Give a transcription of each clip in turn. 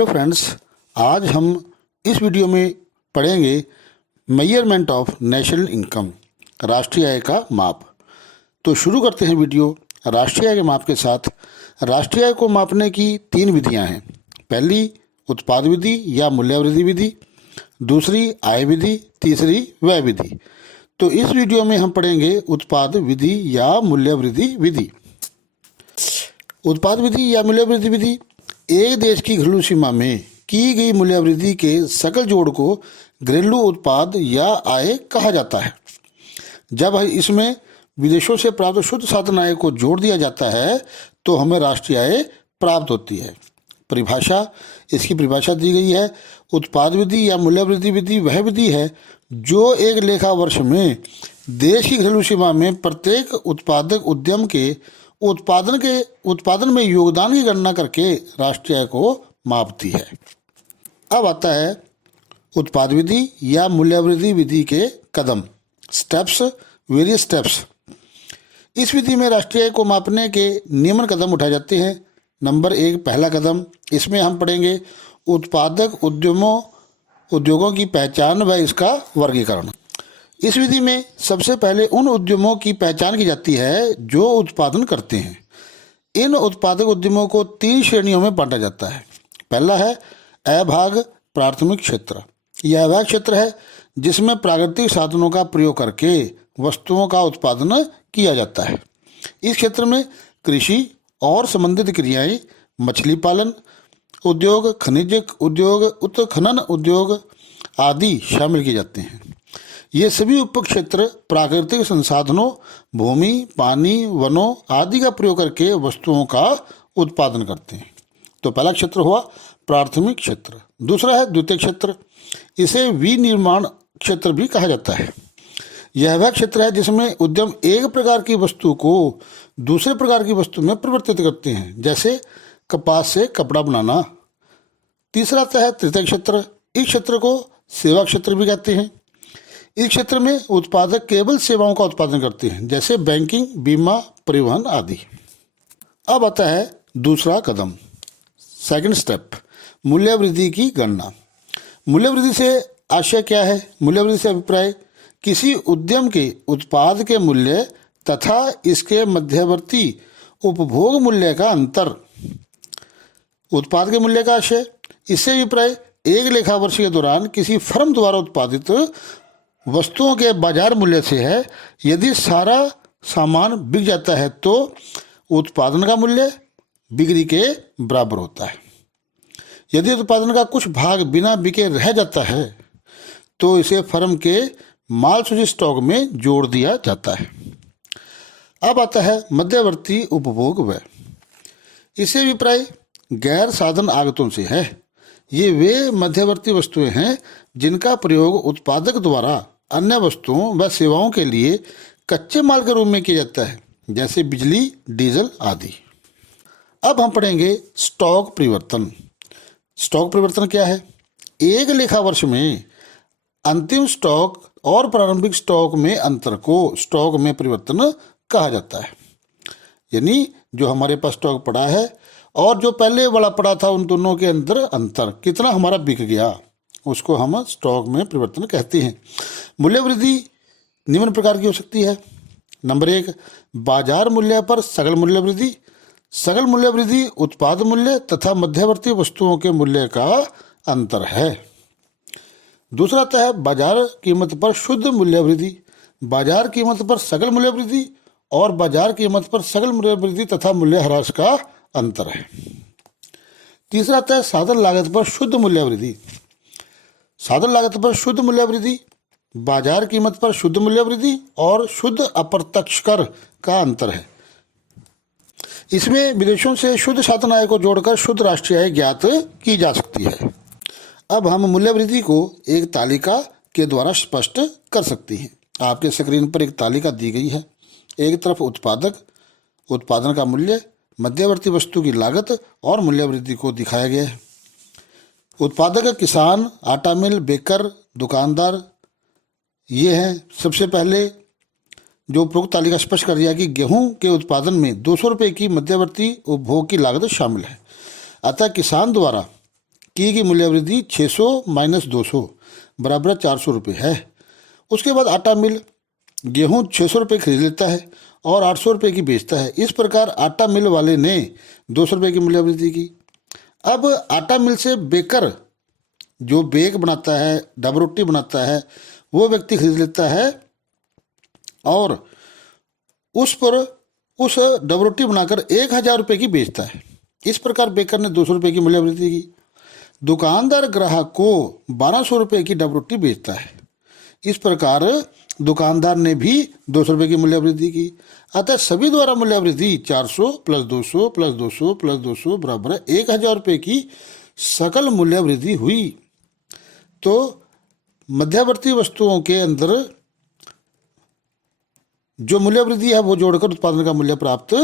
Hello friends, आज हम इस वीडियो में पढ़ेंगे मेजरमेंट ऑफ नेशनल इनकम, राष्ट्रीय आय का माप। तो शुरू करते हैं वीडियो राष्ट्रीय आय के माप के साथ। राष्ट्रीय आय को मापने की 3 विधियां हैं। पहली उत्पाद विधि या मूल्यवृद्धि विधि, दूसरी आय विधि, तीसरी व्यय विधि। तो इस वीडियो में हम पढ़ेंगे उत्पाद विधि या मूल्यवृद्धि विधि। उत्पाद विधि या मूल्यवृद्धि विधि एक देश की घरेलू सीमा में की गई मूल्यवृद्धि के सकल जोड़ को घरेलू उत्पाद या आय कहा जाता है। जब इसमें विदेशों से प्राप्त शुद्ध साधन आय को जोड़ दिया जाता है तो हमें राष्ट्रीय आय प्राप्त होती है। इसकी परिभाषा दी गई है। उत्पाद विधि या मूल्यवृद्धि विधि वह विधि है जो एक लेखा वर्ष में देश की घरेलू सीमा में प्रत्येक उत्पादक उद्यम के उत्पादन में योगदान की गणना करके राष्ट्रीय आय को मापती है। अब आता है उत्पाद विधि या मूल्यवृद्धि विधि के कदम, स्टेप्स, वेरियस स्टेप्स। इस विधि में राष्ट्रीय आय को मापने के निम्न कदम उठाए जाते हैं। नंबर 1, पहला कदम, इसमें हम पढ़ेंगे उत्पादक उद्योगों की पहचान व इसका वर्गीकरण। इस विधि में सबसे पहले उन उद्यमों की पहचान की जाती है जो उत्पादन करते हैं। इन उत्पादक उद्यमों को 3 श्रेणियों में बांटा जाता है। पहला है अभाग प्राथमिक क्षेत्र। यह वह क्षेत्र है जिसमें प्राकृतिक साधनों का प्रयोग करके वस्तुओं का उत्पादन किया जाता है। इस क्षेत्र में कृषि और संबंधित क्रियाएं, मछली पालन उद्योग, खनिज उद्योग, उत्खनन उद्योग आदि शामिल किए जाते हैं। ये सभी उपक्षेत्र प्राकृतिक संसाधनों, भूमि, पानी, वनों आदि का प्रयोग करके वस्तुओं का उत्पादन करते हैं। तो पहला क्षेत्र हुआ प्राथमिक क्षेत्र। दूसरा है द्वितीय क्षेत्र। इसे विनिर्माण क्षेत्र भी कहा जाता है। यह वह क्षेत्र है जिसमें उद्यम एक प्रकार की वस्तु को दूसरे प्रकार की वस्तु में परिवर्तित करते हैं, जैसे कपास से कपड़ा बनाना। तीसरा आता है तृतीय क्षेत्र। इस क्षेत्र को सेवा क्षेत्र भी कहते हैं। इस क्षेत्र में उत्पादक केवल सेवाओं का उत्पादन करते हैं, जैसे बैंकिंग, बीमा, परिवहन आदि। अब आता है दूसरा कदम, सेकंड स्टेप, मूल्यवृद्धि की गणना। मूल्यवृद्धि से आशय क्या है? मूल्यवृद्धि से अभिप्राय किसी उद्यम के उत्पाद के मूल्य तथा इसके मध्यवर्ती उपभोग मूल्य का अंतर। उत्पाद के मूल्य का आशय, इससे अभिप्राय एक लेखा वर्ष के दौरान किसी फर्म द्वारा उत्पादित वस्तुओं के बाजार मूल्य से है। यदि सारा सामान बिक जाता है तो उत्पादन का मूल्य बिक्री के बराबर होता है। यदि उत्पादन का कुछ भाग बिना बिके रह जाता है तो इसे फर्म के माल सूची स्टॉक में जोड़ दिया जाता है। अब आता है मध्यवर्ती उपभोग व्यय। इससे अभिप्राय गैर साधन आगतों से है। ये वे मध्यवर्ती वस्तुएं हैं जिनका प्रयोग उत्पादक द्वारा अन्य वस्तुओं व सेवाओं के लिए कच्चे माल के रूप में किया जाता है, जैसे बिजली, डीजल आदि। अब हम पढ़ेंगे स्टॉक परिवर्तन। स्टॉक परिवर्तन क्या है? एक लेखा वर्ष में अंतिम स्टॉक और प्रारंभिक स्टॉक में अंतर को स्टॉक में परिवर्तन कहा जाता है। यानी जो हमारे पास स्टॉक पड़ा है और जो पहले वाला पड़ा था, उन दोनों के अंदर अंतर कितना हमारा बिक गया, उसको हम स्टॉक में परिवर्तन कहते हैं। मूल्यवृद्धि निम्न प्रकार की हो सकती है। नंबर 1, बाजार मूल्य पर सकल मूल्य वृद्धि। सकल मूल्य वृद्धि उत्पाद मूल्य तथा मध्यवर्ती वस्तुओं के मूल्य का अंतर है। दूसरा आता है बाजार कीमत पर शुद्ध मूल्य वृद्धि। बाजार कीमत पर सकल मूल्य वृद्धि और बाजार कीमत पर सकल मूल्य वृद्धि तथा मूल्य ह्रास का अंतर है। तीसरा आता है साधन लागत पर शुद्ध मूल्य वृद्धि। साधन लागत पर शुद्ध मूल्य वृद्धि, बाजार कीमत पर शुद्ध मूल्य वृद्धि और शुद्ध अप्रत्यक्ष कर का अंतर है। इसमें विदेशों से शुद्ध साधन आय को जोड़कर शुद्ध राष्ट्रीय आय ज्ञात की जा सकती है। अब हम मूल्य वृद्धि को एक तालिका के द्वारा स्पष्ट कर सकते हैं। आपके स्क्रीन पर एक तालिका दी गई है। एक तरफ उत्पादन का मूल्य, मध्यवर्ती वस्तु की लागत और मूल्य वृद्धि को दिखाया गया है। उत्पादक किसान, आटा मिल, बेकर, दुकानदार ये हैं। सबसे पहले जो उपरोक्त तालिका स्पष्ट कर दिया कि गेहूं के उत्पादन में 200 रुपये की मध्यवर्ती उपभोग की लागत शामिल है। अतः किसान द्वारा की मूल्य वृद्धि 600 माइनस 200 बराबर 400 रुपये है। उसके बाद आटा मिल गेहूँ 600 रुपये खरीद लेता है और 800 रुपये की बेचता है। इस प्रकार आटा मिल वाले ने 200 रुपये की मूल्य वृद्धि की। अब आटा मिल से बेकर जो बेक बनाता है, डब रोटी बनाता है, वो व्यक्ति खरीद लेता है और उस डब रोटी बनाकर 1000 रुपये की बेचता है। इस प्रकार बेकर ने 200 रुपये की मूल्य वृद्धि की। दुकानदार ग्राहक को 1200 रुपये की डब रोटी बेचता है। इस प्रकार दुकानदार ने भी 200 रुपये की मूल्य वृद्धि की। अतः सभी द्वारा मूल्य वृद्धि 400 प्लस 200 प्लस 200 प्लस 200 बराबर 1000 रुपये की सकल मूल्य वृद्धि हुई। तो मध्यवर्ती वस्तुओं के अंदर जो मूल्य वृद्धि है वो जोड़कर उत्पादन का मूल्य प्राप्त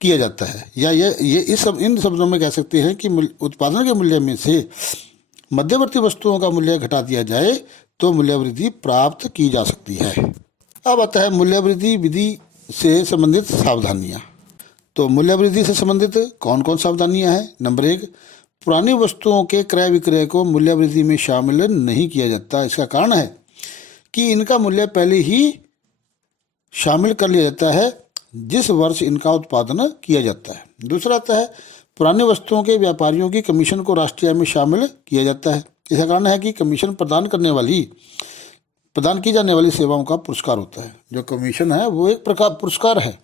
किया जाता है। या इन शब्दों में कह सकते हैं कि उत्पादन के मूल्य में से मध्यवर्ती वस्तुओं का मूल्य घटा दिया जाए तो मूल्य वृद्धि प्राप्त की जा सकती है। अब आता है मूल्य वृद्धि विधि से संबंधित सावधानियां। तो मूल्य वृद्धि से संबंधित कौन कौन सावधानियां हैं? नंबर 1, पुरानी वस्तुओं के क्रय विक्रय को मूल्य वृद्धि में शामिल नहीं किया जाता। इसका कारण है कि इनका मूल्य पहले ही शामिल कर लिया जाता है जिस वर्ष इनका उत्पादन किया जाता है। दूसरा आता है पुरानी वस्तुओं के व्यापारियों की कमीशन को राष्ट्रीय आय में शामिल किया जाता है। इसका कारण है कि कमीशन प्रदान की जाने वाली सेवाओं का पुरस्कार होता है। जो कमीशन है वो एक प्रकार पुरस्कार है।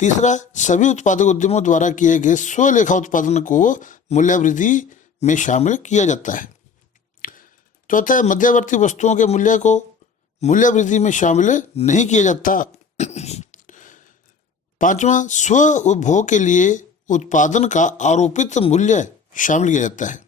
तीसरा, सभी उत्पादक उद्यमों द्वारा किए गए स्वलेखा उत्पादन को मूल्य वृद्धि में शामिल किया जाता है। चौथा है मध्यवर्ती वस्तुओं के मूल्य को मूल्य वृद्धि में शामिल नहीं किया जाता। पांचवा, स्व उपभोग के लिए उत्पादन का आरोपित मूल्य शामिल किया जाता है।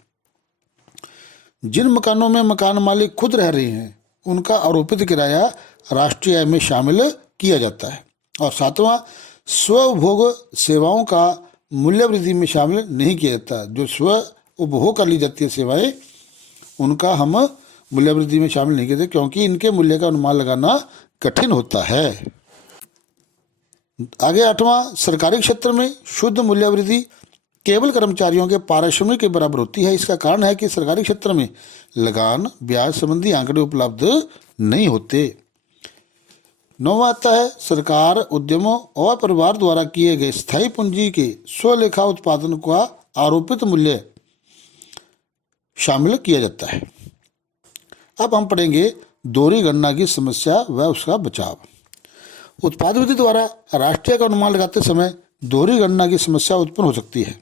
जिन मकानों में मकान मालिक खुद रह रहे हैं उनका आरोपित किराया राष्ट्रीय आय में शामिल किया जाता है। और सातवां, स्व उपभोग सेवाओं का मूल्य वृद्धि में शामिल नहीं किया जाता। जो स्व उपभोग कर ली जाती है सेवाएं, उनका हम मूल्य वृद्धि में शामिल नहीं करते क्योंकि इनके मूल्य का अनुमान लगाना कठिन होता है। आगे 8वां, सरकारी क्षेत्र में शुद्ध मूल्य वृद्धि केवल कर्मचारियों के पारिश्रमिक के बराबर होती है। इसका कारण है कि सरकारी क्षेत्र में लगान ब्याज संबंधी आंकड़े उपलब्ध नहीं होते। 9वां आता है सरकार, उद्यमों और परिवार द्वारा किए गए स्थायी पूंजी के स्वलेखा उत्पादन का आरोपित मूल्य शामिल किया जाता है। अब हम पढ़ेंगे दोहरी गणना की समस्या व उसका बचाव। उत्पाद विधि द्वारा राष्ट्रीय का अनुमान लगाते समय दोहरी गणना की समस्या उत्पन्न हो सकती है।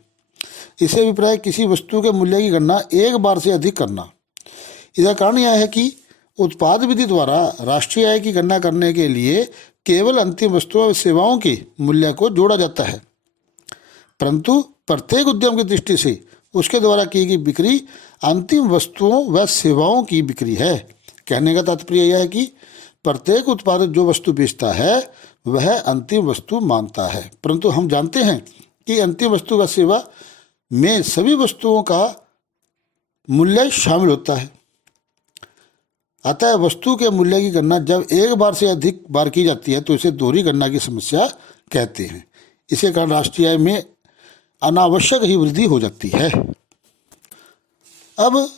इसे अभिप्राय किसी वस्तु के मूल्य की गणना एक बार से अधिक करना। इसका कारण यह है कि उत्पाद विधि द्वारा राष्ट्रीय आय की गणना करने के लिए केवल अंतिम वस्तुओं व सेवाओं के मूल्य को जोड़ा जाता है, परंतु प्रत्येक उद्यम की दृष्टि से उसके द्वारा की गई बिक्री अंतिम वस्तुओं व सेवाओं की बिक्री है। कहने का तात्पर्य यह है कि प्रत्येक उत्पादक जो वस्तु बेचता है वह अंतिम वस्तु मानता है, परंतु हम जानते हैं कि अंतिम वस्तु व सेवा में सभी वस्तुओं का मूल्य शामिल होता है। अतः वस्तु के मूल्य की गणना जब एक बार से अधिक बार की जाती है तो इसे दोहरी गणना की समस्या कहते हैं। इसे कारण राष्ट्रीय आय में अनावश्यक ही वृद्धि हो जाती है। अब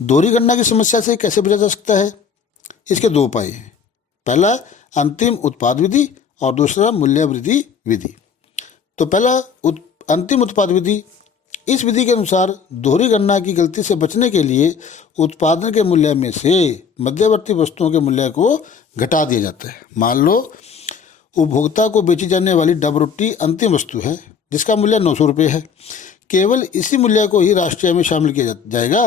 दोहरी गणना की समस्या से कैसे बचा जा सकता है? इसके दो उपाय हैं। पहला अंतिम उत्पाद विधि और दूसरा मूल्य वृद्धि विधि। तो पहला अंतिम उत्पाद विधि। इस विधि के अनुसार दोहरी गणना की गलती से बचने के लिए उत्पादन के मूल्य में से मध्यवर्ती वस्तुओं के मूल्य को घटा दिया जाता है। मान लो उपभोक्ता को बेची जाने वाली डब रोटी अंतिम वस्तु है जिसका मूल्य 900 रुपये है। केवल इसी मूल्य को ही राष्ट्रीय में शामिल किया जाएगा।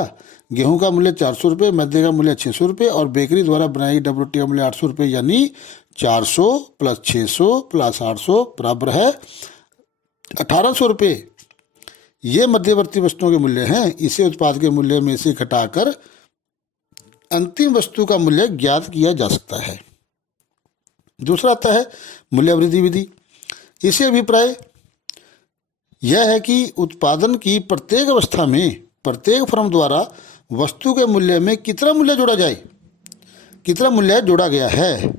गेहूं का मूल्य 400 रुपये, मैदे का मूल्य 600 रुपये और बेकरी द्वारा बनाई डब रोटी का मूल्य 800 रुपये, यानी 400 प्लस 600 प्लस 800 बराबर है 1800 रुपये। ये मध्यवर्ती वस्तुओं के मूल्य हैं। इसे उत्पाद के मूल्य में से घटाकर अंतिम वस्तु का मूल्य ज्ञात किया जा सकता है। दूसरा आता है मूल्य वृद्धि विधि। इसे अभिप्राय यह है कि उत्पादन की प्रत्येक अवस्था में प्रत्येक फर्म द्वारा वस्तु के मूल्य में कितना मूल्य जोड़ा जाए, कितना मूल्य जोड़ा गया है।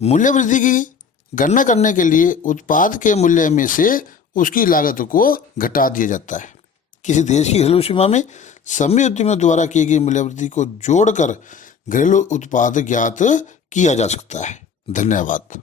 मूल्य वृद्धि की गणना करने के लिए उत्पाद के मूल्य में से उसकी लागत को घटा दिया जाता है। किसी देश की घरेलू सीमा में सभी उद्यमियों द्वारा की गई मूल्यवृद्धि को जोड़कर घरेलू उत्पाद ज्ञात किया जा सकता है। धन्यवाद।